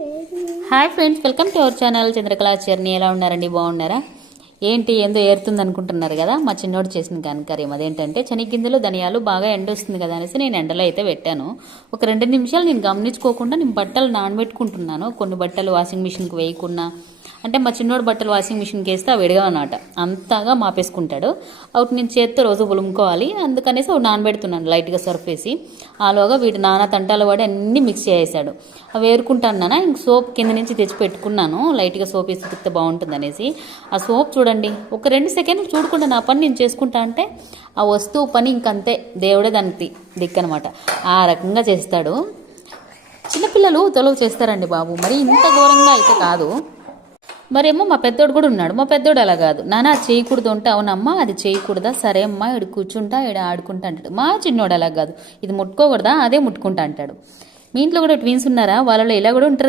Hi friends, welcome to our channel Chandrakala Charni. ఎలా ఉన్నారండి? బాగున్నారా? ఏంటి ఏందో ఏరుతుంది అనుకుంటున్నారు కదా. మా చిన్నోడు చేసిన కనకార్యం అదేంటంటే శనగగింజలు ధనియాలు బాగా ఎండ వస్తుంది కదా అనేసి నేను ఎండలో అయితే పెట్టాను. ఒక 2 నిమిషాలు నేను గమనించుకోకుండా నేను బట్టలు నానబెట్టుకుంటున్నాను. కొన్ని బట్టలు వాషింగ్ మిషన్కి వేయకుండా, అంటే మా చిన్నోడు బట్టలు వాషింగ్ మిషన్కి వేస్తే అవి విడగా అనమాట, అంతగా మాపేసుకుంటాడు. ఒకటి నేను చేత్తో రోజు పులుముకోవాలి, అందుకనేసి ఒకటి నానబెడుతున్నాను లైట్గా సర్ఫ్ వేసి. ఆలోగా వీడు నానా తంటాలు వాడి అన్నీ మిక్స్ చేసేసాడు. అవి వేరుకుంటాను నాన్న. ఇంక సోప్ కింద నుంచి తెచ్చి పెట్టుకున్నాను, లైట్గా సోప్ వేసి తిక్కితే బాగుంటుంది అనేసి. ఆ సోప్ చూడండి, ఒక 2 సెకండ్లు చూడకుండా నా పని నేను చేసుకుంటా అంటే ఆ వస్తువు పని ఇంకంతే, దేవుడే దానికి దిక్కనమాట. ఆ రకంగా చేస్తాడు. చిన్నపిల్లలు తొలగు చేస్తారండి బాబు, మరి ఇంత ఘోరంగా అయితే కాదు. మరేమో మా పెద్దోడు కూడా ఉన్నాడు. మా పెద్దోడు అలా కాదు, నాన్న అది చేయకూడదు అంటే అవునమ్మా అది చేయకూడదా, సరే అమ్మా ఇడు కూర్చుంటా ఇడ ఆడుకుంటా అంటాడు. మా చిన్నోడు అలా కాదు, ఇది ముట్టుకోకూడదా, అదే ముట్టుకుంటా అంటాడు. మీ ఇంట్లో కూడా ట్విన్స్ ఉన్నారా? వాళ్ళలో ఇలా కూడా ఉంటారు కదా.